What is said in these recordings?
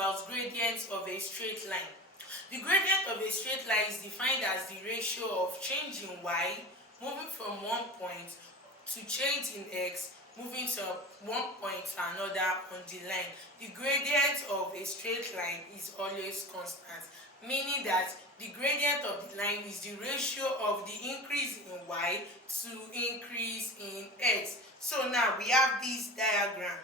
about gradients of a straight line. The gradient of a straight line is defined as the ratio of change in y moving from one point to change in x moving from one point to another on the line. The gradient of a straight line is always constant, meaning that the gradient of the line is the ratio of the increase in y to increase in x. So now we have this diagram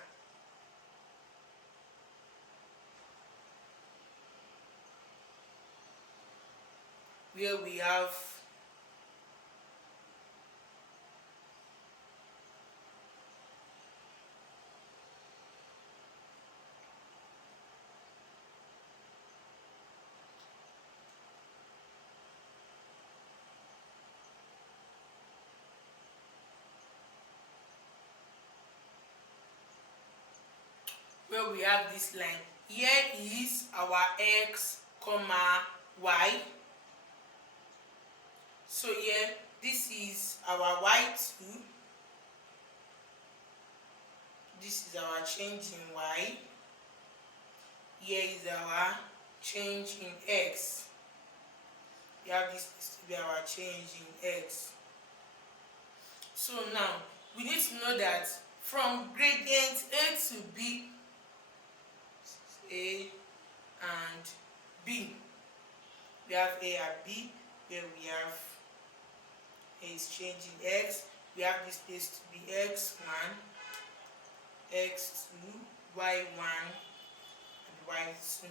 where we have this line. Here is our x comma y. So here this is our y2, this is our change in y, here is our change in x. We have this to be our change in x. So now we need to know that from gradient a to b, a and b, we have a and b, where we have a is change in x. We have this place to be x1, x2, y1 and y2.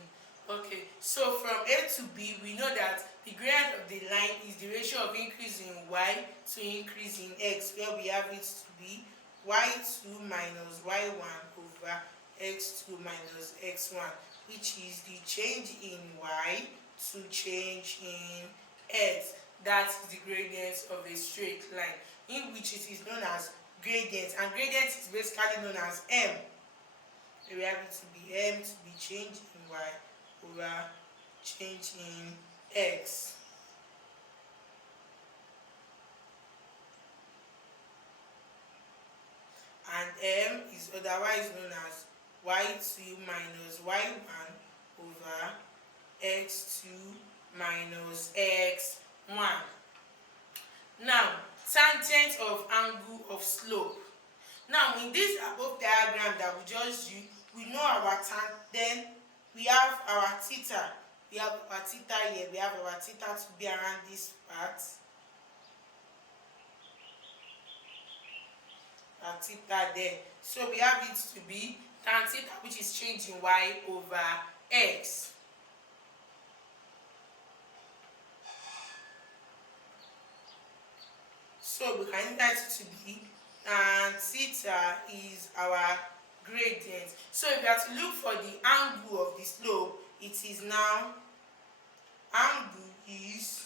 Okay, so from a to b, we know that the gradient of the line is the ratio of increase in y to increase in x, where we have it to be y2 minus y1 over x2 minus x1, which is the change in y to change in x. That's the gradient of a straight line, in which it is known as gradient, and gradient is basically known as m. We have it to be m to be change in y over change in x. And m is otherwise known as y2 minus y1 over x2 minus x1. Now, tangent of angle of slope. Now, in this above diagram that we just used, we know our then we have our theta. We have our theta here. We have our theta to be around this part. Our theta there. So we have it to be tan theta, which is change in y over x. So we can write it to be tan theta is our gradient. So if we are to look for the angle of the slope, it is now angle is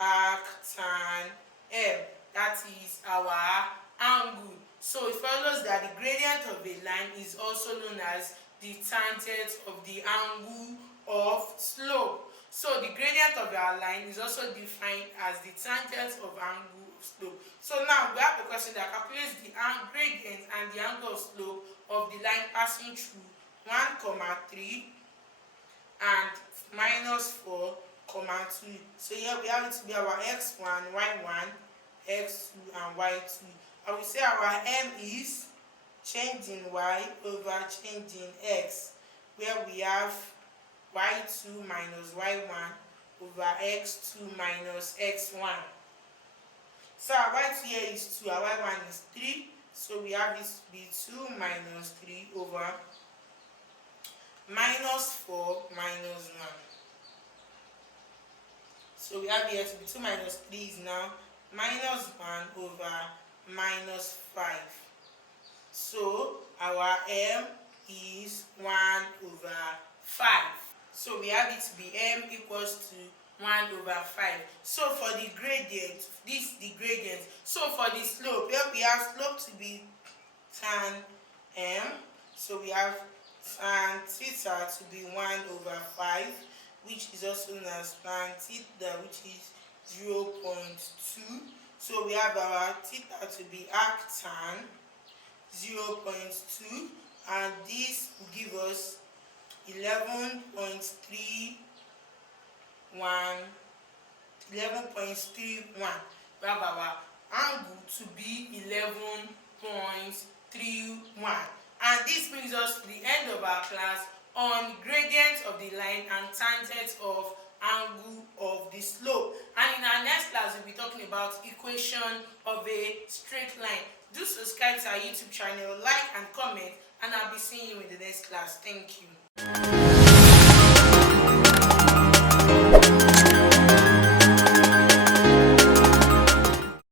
arctan m. That is our angle. So it follows that the gradient of a line is also known as the tangent of the angle of slope. So the gradient of our line is also defined as the tangent of angle of slope. So now we have a question that calculates the gradient and the angle of slope of the line passing through 1, 3 and minus 4, 2. So here we have it to be our x1, y1, x2 and y2. I will say our m is change in y over change in x, where we have y2 minus y1 over x2 minus x1. So our y2 here is 2, our y1 is 3. So we have this to be 2 minus 3 over minus 4 minus 1. So we have here to be 2 minus 3 is now minus 1 over minus 5. So our m is 1 over 5. So we have it to be m equals to 1 over 5. So for the gradient, this is the gradient. So for the slope, here we have slope to be tan m. So we have tan theta to be 1 over 5, which is also known as tan theta, which is 0.2. So we have our theta to be arctan 0.2, and this will give us 11.2 11.31. We have our angle to be 11.31. And this brings us to the end of our class on gradient of the line and tangent of angle of the slope. And in our next class, we'll be talking about equation of a straight line. Do subscribe to our YouTube channel, like and comment, and I'll be seeing you in the next class. Thank you.